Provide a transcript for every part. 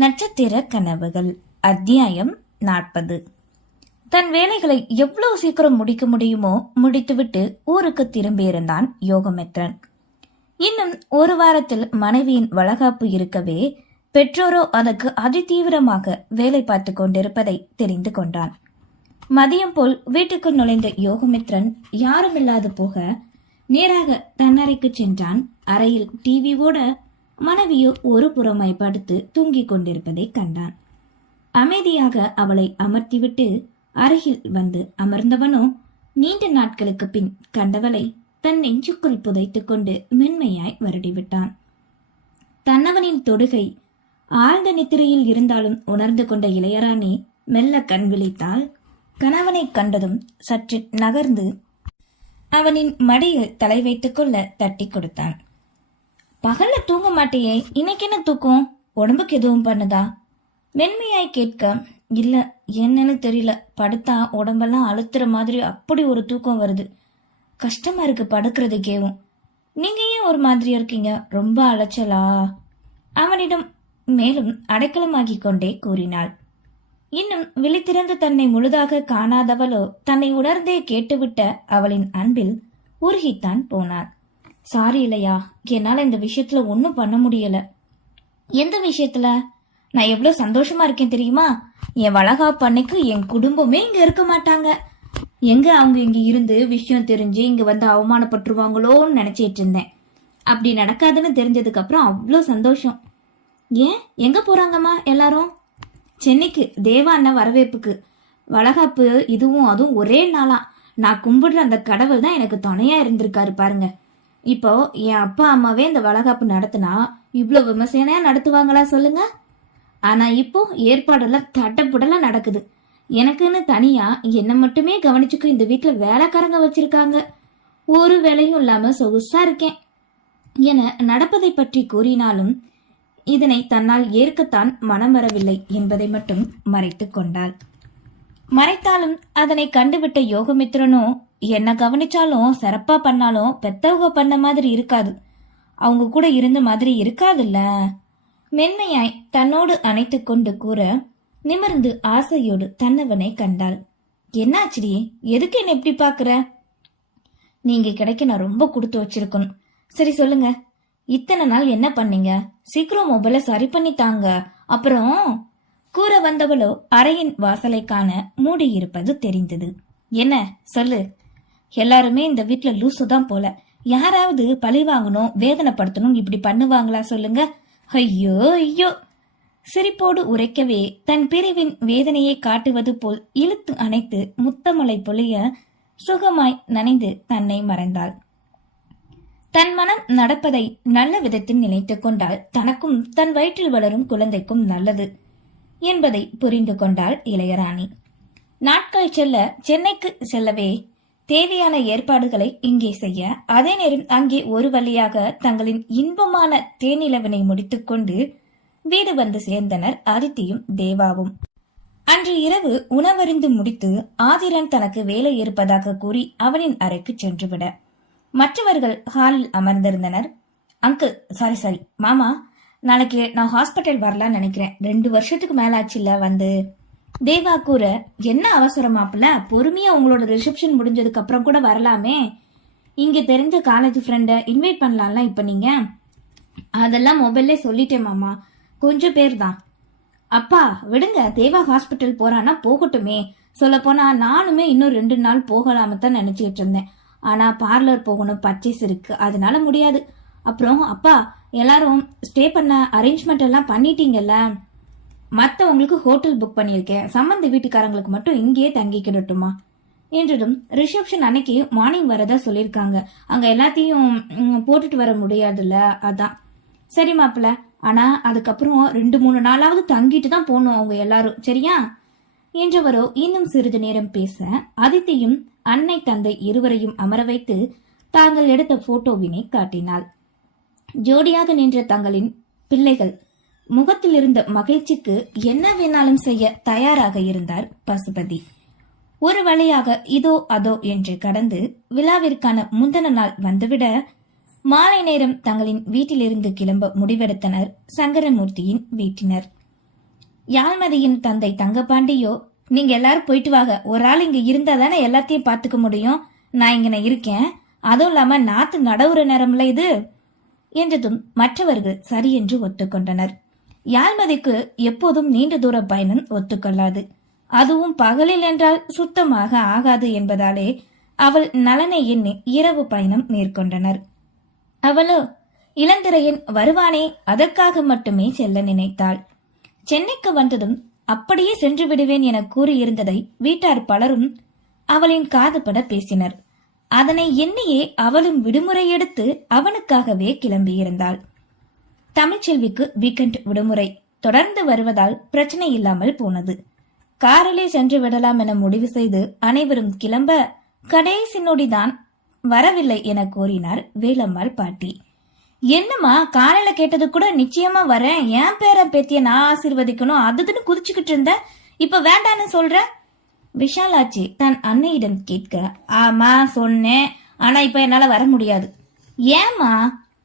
நட்சத்திர கனவுகள் அத்தியாயம் 40. தன் வேலைகளை எவ்வளவு சீக்கிரம் முடிக்க முடியுமோ முடித்துவிட்டு ஊருக்கு திரும்பியிருந்தான் யோகமித்ரன். இன்னும் ஒரு வாரத்தில் மனைவியின் வளகாப்பு இருக்கவே பெற்றோரோ அதற்கு அதிதீவிரமாக வேலை பார்த்து கொண்டிருப்பதை தெரிந்து கொண்டான். மதியம் போல் வீட்டுக்கு நுழைந்த யோகமித்ரன் யாருமில்லாது போக நேராக தன்னறைக்கு சென்றான். அறையில் டிவியோட மனைவியோ ஒரு புறமாய் படுத்து தூங்கிக் கொண்டிருப்பதை கண்டான். அமைதியாக அவளை அமர்த்திவிட்டு அருகில் வந்து அமர்ந்தவனோ நீண்ட நாட்களுக்கு பின் கண்டவளை தன் நெஞ்சுக்குள் புதைத்துக் கொண்டு மென்மையாய் வருடிவிட்டான். தன்னவனின் தொடுகை ஆழ்ந்த நித்திரையில் இருந்தாலும் உணர்ந்து கொண்ட இளையராணி மெல்ல கண் விழித்தாள். கணவனை கண்டதும் சற்று நகர்ந்து அவனின் மடியில் தலை வைத்துக் கொள்ள தட்டி கொடுத்தான். பகல்ல தூங்க மாட்டேயே, இன்னைக்கு என்ன தூக்கம்? உடம்புக்கு எதுவும் பண்ணுதா? மென்மையாய் கேட்க, இல்ல என்னன்னு தெரியல, படுத்தா உடம்பெல்லாம் அழுத்துற மாதிரி அப்படி ஒரு தூக்கம் வருது. கஷ்டமா இருக்கு படுக்கிறதுக்கேவும். நீங்க ஏன் ஒரு மாதிரியா இருக்கீங்க? ரொம்ப அலைச்சலா? அவனிடம் மேலும் அடைக்கலமாகி கொண்டே கூறினாள். இன்னும் விழித்திறந்து தன்னை முழுதாக காணாதவளோ தன்னை உணர்ந்தே கேட்டுவிட்ட அவளின் அன்பில் உருகித்தான் போனாள். சாரி இல்லையா, என்னால இந்த விஷயத்துல ஒன்னும் பண்ண முடியல. எந்த விஷயத்துல? நான் எவ்வளவு சந்தோஷமா இருக்கேன் தெரியுமா? என் வளகாப்பு அன்னைக்கு என் குடும்பமே இங்க இருக்க மாட்டாங்க. எங்க அவங்க இங்க இருந்து விஷயம் தெரிஞ்சு இங்க வந்து அவமானப்பட்டுருவாங்களோன்னு நினைச்சிட்டு இருந்தேன். அப்படி நடக்காதுன்னு தெரிஞ்சதுக்கு அப்புறம் அவ்வளோ சந்தோஷம். ஏன் எங்க போறாங்கம்மா எல்லாரும்? சென்னைக்கு, தேவா அண்ணன் வரவேற்புக்கு. வளகாப்பு இதுவும் அதுவும் ஒரே நாளா. நான் கும்பிடுற அந்த கடவுள் தான் எனக்கு துணையா இருந்திருக்காரு பாருங்க. இப்போ என் அப்பா அம்மாவே இந்த வளகாப்பு நடத்தினா இவ்வளவு விமர்சனையா நடத்துவாங்களா சொல்லுங்க? ஆனா இப்போ ஏற்பாடெல்லாம் தட்டப்புடலாம் நடக்குது. எனக்குன்னு தனியா என்ன மட்டுமே கவனிச்சுக்க இந்த வீட்டுல வேலைக்காரங்க வச்சிருக்காங்க. ஒரு வேலையும் இல்லாம சொகுசா இருக்கேன் என நடப்பதை பற்றி கூறினாலும் இதனை தன்னால் ஏற்கத்தான் மனம் வரவில்லை என்பதை மட்டும் மறைத்து கொண்டாள். மறைத்தாலும் அதனை கண்டுவிட்ட யோகமித்ரனோ என்ன கவனிச்சாலும் சிறப்பா பண்ணாலும் பெத்தவங்க பண்ண மாதிரி இருக்காது, அவங்க கூட இருந்த மாதிரி இருக்காதுல்ல. மென்மையாய் தன்னோடு அணைத்து கொண்டு கூற நிமிர்ந்து ஆசையோடு தன்னவனை கண்டாள். என்னாச்சுடி, எதுக்கு என்ன எப்படி பாக்குற? நீங்க கிடைக்க நான் ரொம்ப கொடுத்து வச்சிருக்கணும். சரி சொல்லுங்க, இத்தனை நாள் என்ன பண்ணீங்க? சீக்கிரம் மொபைல சரி பண்ணித்தாங்க. அப்புறம் கூற வந்தவளோ அறையின் வாசலை காண மூடி இருப்பது தெரிந்தது. என்ன சொல்லு? எல்லாருமே இந்த வீட்டுல லூசுதான் போல. யாராவது பழி வாங்கணும் வேதனைப்படுத்தணும் இப்படி பண்ணுவாங்களா சொல்லுங்க? ஐயோ ஐயோ! சிரிப்போடு உரைக்கவே தன் பிரிவின் வேதனையை காட்டுவது போல் இழுத்து அணைத்து முத்தமலை பொழிய சுகமாய் நனைந்து தன்னை மறைந்தாள். தன் மனம் நடப்பதை நல்ல விதத்தில் நினைத்துக் கொண்டால் தனக்கும் தன் வயிற்றில் வளரும் குழந்தைக்கும் நல்லது என்பதை புரிந்து கொண்டாள் இளையராணி. நாட்கள் செல்ல சென்னைக்கு செல்லவே தேவையான ஏற்பாடுகளை இங்கே செய்ய, அதே நேரம் அங்கே ஒரு வழியாக தங்களின் இன்பமான தேனிலவனை முடித்துக்கொண்டு வீடு வந்து சேர்ந்தனர் ஆதித்தியும் தேவாவும். அன்று இரவு உணவறிந்து முடித்து ஆதிரன் தனக்கு வேலை இருப்பதாக கூறி அவனின் அறைக்கு சென்றுவிட மற்றவர்கள் ஹாலில் அமர்ந்திருந்தனர். அங்கிள், சாரி மாமா, நாளைக்கு நான் ஹாஸ்பிட்டல் வரலான்னு நினைக்கிறேன். 2 வருஷத்துக்கு மேல ஆச்சுல்ல வந்து. தேவா கூற, என்ன அவசரமாப்புல, பொறுமையா உங்களோட ரிசப்ஷன் முடிஞ்சதுக்கு அப்புறம் கூட வரலாமே. இங்க தெரிஞ்ச காலேஜ் ஃப்ரெண்ட இன்வைட் பண்ணலாம்ல. இப்ப நீங்க அதெல்லாம் மொபைல்ல சொல்லிட்டேன் மாமா, கொஞ்சம் பேர் தான். அப்பா விடுங்க, தேவா ஹாஸ்பிட்டல் போறானா போகட்டுமே. சொல்ல போனா நானுமே இன்னும் 2 நாள் போகலாம தான் நினைச்சுக்கிட்டு இருந்தேன். ஆனா பார்லர் போகணும், பர்ச்சேஸ் இருக்கு, அதனால முடியாது. அப்புறம் அப்பா, எல்லாரும் ஸ்டே பண்ண அரேஞ்ச்மெண்ட் எல்லாம் பண்ணிட்டீங்கல்ல? மற்றவங்களுக்கு ஹோட்டல் புக் பண்ணியிருக்கேன், சம்பந்த வீட்டுக்காரங்களுக்கு மட்டும் இங்கேயே தங்கிக்கிடட்டுமா என்றதும் ரிசப்ஷன் அன்னைக்கு மார்னிங் வரதா சொல்லியிருக்காங்க. அங்க எல்லாத்தையும் போட்டுட்டு வர முடியாதுல்ல, அதான். சரி மாப்பிள்ள, ஆனா அதுக்கப்புறம் 2-3 நாளாவது தங்கிட்டு தான் போகணும் அவங்க எல்லாரும், சரியா என்றவரோ இன்னும் சிறிது நேரம் பேச அதித்தியும் அன்னை தந்தை இருவரையும் அமர வைத்து தாங்கள் எடுத்த போட்டோவினை காட்டினாள். ஜோடியாக நின்ற தங்களின் பிள்ளைகள் முகத்தில் இருந்த மகிழ்ச்சிக்கு என்ன வேணாலும் செய்ய தயாராக இருந்தார் பசுபதி. ஒரு வழியாக இதோ அதோ என்று கடந்து விழாவிற்கான முந்தின நாள் வந்துவிட மாலை நேரம் தங்களின் வீட்டிலிருந்து கிளம்ப முடிவெடுத்தனர் சங்கரமூர்த்தியின் வீட்டினர். யாழ்மதியின் தந்தை தங்கபாண்டியோ, நீங்க எல்லாரும் போயிட்டு வாங்க, ஒரு ஆள் இங்க இருந்தா தானே எல்லாத்தையும் பாத்துக்க முடியும், நான் இங்க இருக்கேன், அதுவும் இல்லாம நாத்து நடவுற நேரம்ல இது என்றதும் மற்றவர்கள் சரி என்று ஒத்துக்கொண்டனர். யாழ்மதிக்கு எப்போதும் நீண்ட தூர பயணம் ஒத்துக்கொள்ளாது, அதுவும் பகலில் என்றால் சுத்தமாக ஆகாது என்பதாலே அவள் நலனை எண்ணி இரவு பயணம் மேற்கொண்டனர். அவளோ இளந்திரையன் வருவானே அதற்காக மட்டுமே செல்ல நினைத்தாள். சென்னைக்கு வந்ததும் அப்படியே சென்று விடுவேன் என கூறியிருந்ததை வீட்டார் பலரும் அவளின் காதுபட பேசினர். அதனை எண்ணியே அவளும் விடுமுறை எடுத்து அவனுக்காகவே கிளம்பியிருந்தாள். தமிழ்ச்செல்விக்கு வீக்கெண்ட் விடுமுறை தொடர்ந்து வருவதால் பிரச்சனை இல்லாமல் போனது. காரிலே சென்று விடலாம் என முடிவு செய்து அனைவரும் கிளம்ப கடைசி நொடிதான் வரவில்லை என கூறினார் வேலம்மாள் பாட்டி. என்னம்மா, காலையில கேட்டது கூட நிச்சயமா வரேன், என் பேர பேத்திய நான் ஆசீர்வதிக்கணும் அதுன்னு குதிச்சுக்கிட்டு இருந்த, இப்ப வேண்டான்னு சொல்ற? விஷாலாட்சி தன் அன்னையிடம் கேட்க, ஆமா சொன்னேன், ஆனா இப்ப என்னால வர முடியாது. ஏமா?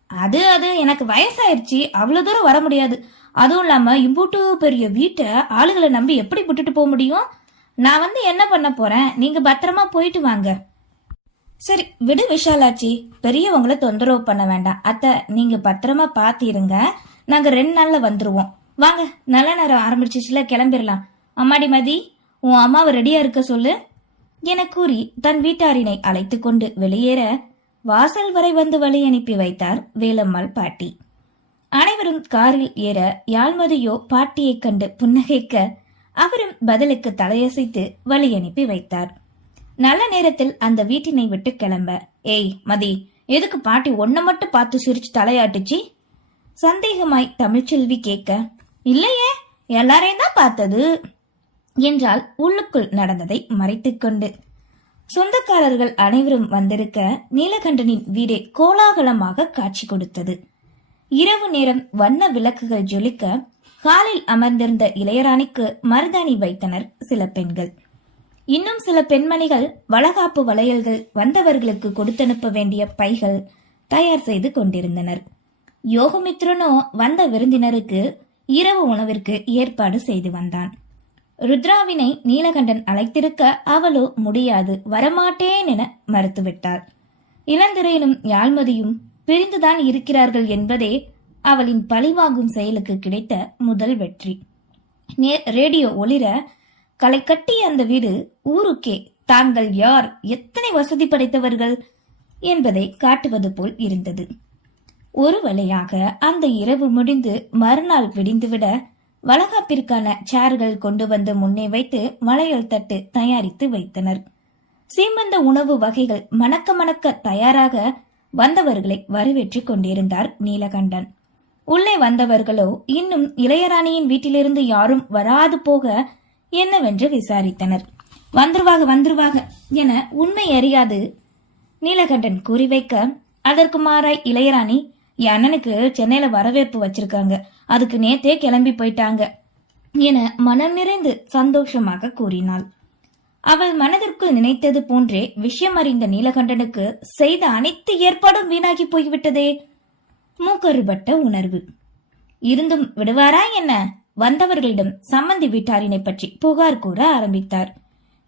அது அது எனக்கு வயசாயிருச்சு, அவ்வளவு தூரம் வர முடியாது. அதுவும் இல்லாம இம்பூட்டு பெரிய வீட்டை ஆளுகளை நம்பி எப்படி விட்டுட்டு போக முடியும்? நான் என்ன பண்ண போறேன், நீங்க பத்திரமா போயிட்டு வாங்க. சரி விடு விஷாலாட்சி, பெரியவங்களை தொந்தரவு பண்ண வேண்டாம். அத்தை, நீங்க பத்திரமா பாத்திருங்க, நாங்க 2 நாள்ல வந்துருவோம். வாங்க, நல்ல நேரம் ஆரம்பிச்சிச்சுல, கிளம்பிடலாம். அம்மாடி மதி, உன் அம்மாவை ரெடியா இருக்க சொல்லு என கூறி தன் வீட்டாரினை அழைத்து கொண்டு வெளியேற வாசல் வரை வந்து வழி அனுப்பி வைத்தார் வேலம்மாள் பாட்டி. அனைவரும் காரில் ஏற யாழ்மதியோ பாட்டியை கண்டு புன்னகைக்க அவரும் பதிலுக்கு தலையசைத்து வழி அனுப்பி வைத்தார். நல்ல நேரத்தில் அந்த வீட்டினை விட்டு கிளம்ப, ஏய் மதி, எதுக்கு பாட்டி ஒன்ன மட்டும் பார்த்து சிரிச்சு தலையாட்டுச்சு சந்தேகமாய் தமிழ்ச்செல்வி கேட்க, இல்லையே எல்லாரையும் தான் பார்த்தது என்றால் உள்ளுக்குள் நடந்ததை மறைத்துக்கொண்டு. சொந்தக்காரர்கள் அனைவரும் வந்திருக்க நீலகண்டனின் வீடே கோலாகலமாக காட்சி கொடுத்தது. இரவு நேரம் வண்ண விளக்குகள் ஜொலிக்க காலில் அமர்ந்திருந்த இளையராணிக்கு மருதாணி வைத்தனர் சில பெண்கள். இன்னும் சில பெண்மணிகள் வளகாப்பு வளையல்கள் வந்தவர்களுக்கு கொடுத்தனுப்ப வேண்டிய பைகள் தயார் செய்து கொண்டிருந்தனர். யோகமித்ரனோ வந்த விருந்தினருக்கு இரவு உணவிற்கு ஏற்பாடு செய்து வந்தான். ருத்ராவினை நீலகண்டன் அழைத்திருக்க அவளோ முடியாது, வரமாட்டேன் என மறுத்துவிட்டாள். இளந்திரையனும் யாழ்மதியும் பிரிந்துதான் இருக்கிறார்கள் என்பதே அவளின் பழிவாங்கும் செயலுக்கு கிடைத்த முதல் வெற்றி. ரேடியோ ஒளிர களை கட்டிய அந்த வீடு ஊருக்கே தாங்கள் யார், எத்தனை வசதி படைத்தவர்கள் என்பதை காட்டுவது போல் இருந்தது. ஒரு வழியாக அந்த இரவு முடிந்து மறுநாள் விடிந்துவிட வளகாப்பிற்கான சேர்கள் கொண்டு வந்து முன்னே வைத்து வளையல் தட்டு தயாரித்து வைத்தனர். சீமந்த உணவு வகைகள் மணக்க மணக்க தயாராக வந்தவர்களை வரவேற்றி கொண்டிருந்தார் நீலகண்டன். உள்ளே வந்தவர்களோ இன்னும் இளையராணியின் வீட்டிலிருந்து யாரும் வராது போக என்னவென்று விசாரித்தனர். வந்துருவாக என உண்மை அறியாது நீலகண்டன் கூறி வைக்க, அதற்கு மாறாய் இளையராணி, என் அண்ணனுக்கு சென்னையில வரவேற்பு வச்சிருக்காங்க, அதுக்கு நேத்தே கிளம்பி போயிட்டாங்க என மனம் நிறைந்து சந்தோஷமாக கூறினாள். அவள் மனதிற்குள் நினைத்தது போன்றே விஷயம் அறிந்த நீலகண்டனுக்கு செய்த அனைத்து ஏற்பாடும் வீணாகி போய்விட்டதே. மூக்கறுபட்ட உணர்வு. இருந்தும் விடுவாரா என்ன? வந்தவர்களிடம் சம்மந்தி வீட்டாரினை பற்றி புகார் கூற ஆரம்பித்தார்.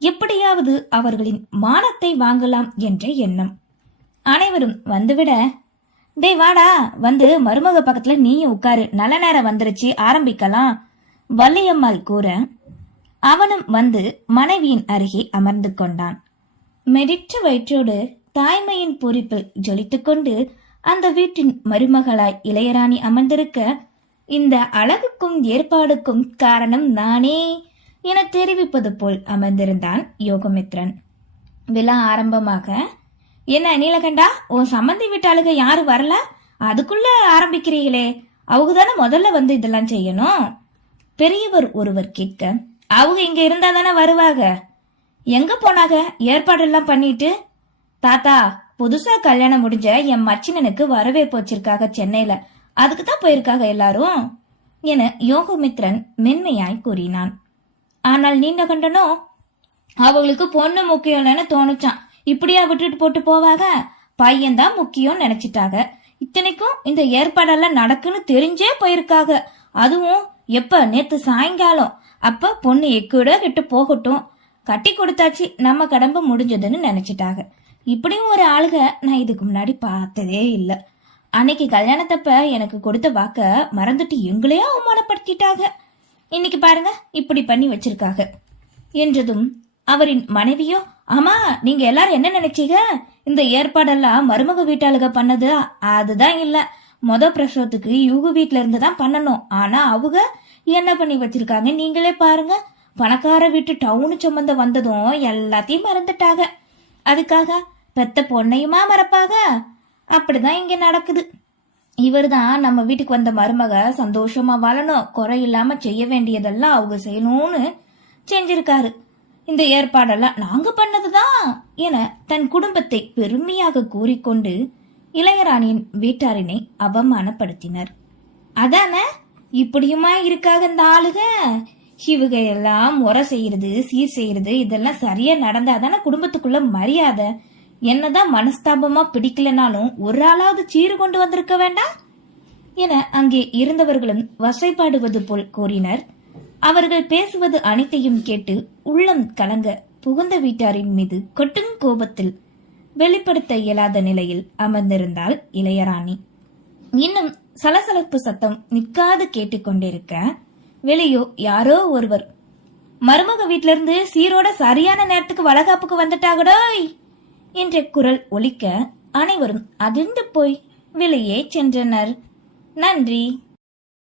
எப்படியாவது அவர்களின் மானத்தை வாங்கலாம் என்ற எண்ணம். அனைவரும் வந்துவிட, டே வாடா, வந்து மருமக பக்கத்துல நீயும் உட்காரு, நல்ல நேரம் வந்துருச்சு, ஆரம்பிக்கலாம் வள்ளியம்மாள் கூற அவனும் வந்து மனைவியின் அருகே அமர்ந்து கொண்டான். மெரிற்ற வயிற்றோடு தாய்மையின் பொறிப்பில் ஜொலித்துக் கொண்டு அந்த வீட்டின் மருமகளாய் இளையராணி அமர்ந்திருக்க, இந்த அழகுக்கும் ஏற்பாடுக்கும் காரணம் நானே என தெரிவிப்பது போல் அமர்ந்திருந்தான் யோகமித்ரன். விழா ஆரம்பமாக, என்ன நீலகண்டா, உன் சம்பந்தி வீட்டாளுக யாரு வரல, அதுக்குள்ள ஆரம்பிக்கிறீங்களே, அவங்க தானே முதல்ல வந்து இதெல்லாம் செய்யணும் பெரியவர் ஒருவர் கேட்க, அவங்க இங்க இருந்தா தானே வருவாங்க, எங்க போனாக ஏற்பாடெல்லாம் பண்ணிட்டு? தாத்தா, புதுசா கல்யாணம் முடிஞ்ச என் மச்சினனுக்கு வரவேற்பு வச்சிருக்காக சென்னையில, அதுக்குதான் போயிருக்காக எல்லாரும் என யோகமித்ரன் மென்மையாய் கூறினான். ஆனால் நீலகண்டனோ, அவங்களுக்கு பொண்ணு முக்கியம்னு தோணுச்சான், இப்படியா விட்டுட்டு போட்டு போவாக, பையன்தான் முக்கியம் நினைச்சிட்டாங்க. இத்தனைக்கும் இந்த ஏற்பாடெல்லாம் நடக்குன்னு தெரிஞ்சே போயிருக்காக, அதுவும் எப்ப நேத்து சாயங்காலம். அப்ப பொண்ணு எக்கூட கிட்ட போகட்டும், கட்டி கொடுத்தாச்சு, நம்ம கடம்பு முடிஞ்சதுன்னு நினைச்சிட்டாங்க. இப்படியும் ஒரு ஆளுக நான் இதுக்கு முன்னாடி பார்த்ததே இல்ல. அன்னைக்கு கல்யாணத்தப்ப எனக்கு கொடுத்த வாக்க மறந்துட்டு எங்களையே அவமானப்படுத்திட்டாங்க. இன்னைக்கு பாருங்க இப்படி பண்ணி வச்சிருக்காங்க என்றதும் அவரின் மனைவியோ, ஆமா நீங்க எல்லாரும் என்ன நினைச்சீங்க, இந்த ஏற்பாடெல்லாம் மருமக வீட்டாளுக பண்ணது அதுதான் இல்ல, பிரசவத்துக்கு இவங்க வீட்டுல இருந்து தான் பண்ணணும். ஆனா அவங்க என்ன பண்ணி வச்சிருக்காங்க நீங்களே பாருங்க. பணக்கார வீட்டு டவுனு சம்பந்தம் வந்ததும் எல்லாத்தையும் மறந்துட்டாங்க. அதுக்காக பெத்த பொண்ணையுமா மறப்பாக? அப்படிதான் இங்க நடக்குது. இவர் தான் நம்ம வீட்டுக்கு வந்த மருமக சந்தோஷமா வாழணும், குறை இல்லாம செய்ய வேண்டியதெல்லாம் அவங்க செய்யணும்னு செஞ்சிருக்காரு. இந்த ஏற்பாடெல்லாம் நாங்க பண்ணதுதான் என தன் குடும்பத்தை பெருமையாக கூறிக்கொண்டு இளையராணியின் வீட்டாரினை அவமானப்படுத்தினர். அதானே இப்படியுமா இருக்காக இந்த ஆளுக. இவங்க எல்லாம் முறை செய்யறது சீர் செய்யறது இதெல்லாம் சரியா நடந்தாதானே குடும்பத்துக்குள்ள மரியாதை. என்னதான் மனஸ்தாபமா பிடிக்கலனாலும் ஒரு ஆளாவது சீறு கொண்டு வந்திருக்க வேண்டாம் என அங்கே இருந்தவர்களும் வசைப்பாடுவது போல் கூறினர். அவர்கள் பேசுவது அனைத்தையும் கேட்டு உள்ளம் கலங்க புகுந்த வீட்டாரின் மீது கொட்டும் கோபத்தில் வெளிப்படுத்த இயலாத நிலையில் அமர்ந்திருந்தாள் இளையராணி. இன்னும் சலசலப்பு சத்தம் நிற்காது கேட்டுக்கொண்டிருக்க வெளியோ யாரோ ஒருவர், மருமக வீட்டில இருந்து சீரோட சரியான நேரத்துக்கு வளகாப்புக்கு வந்துட்டாகடோய் என்ற குரல் ஒலிக்க அனைவரும் அதிர்ந்து போய் வெளியே சென்றனர். நன்றி.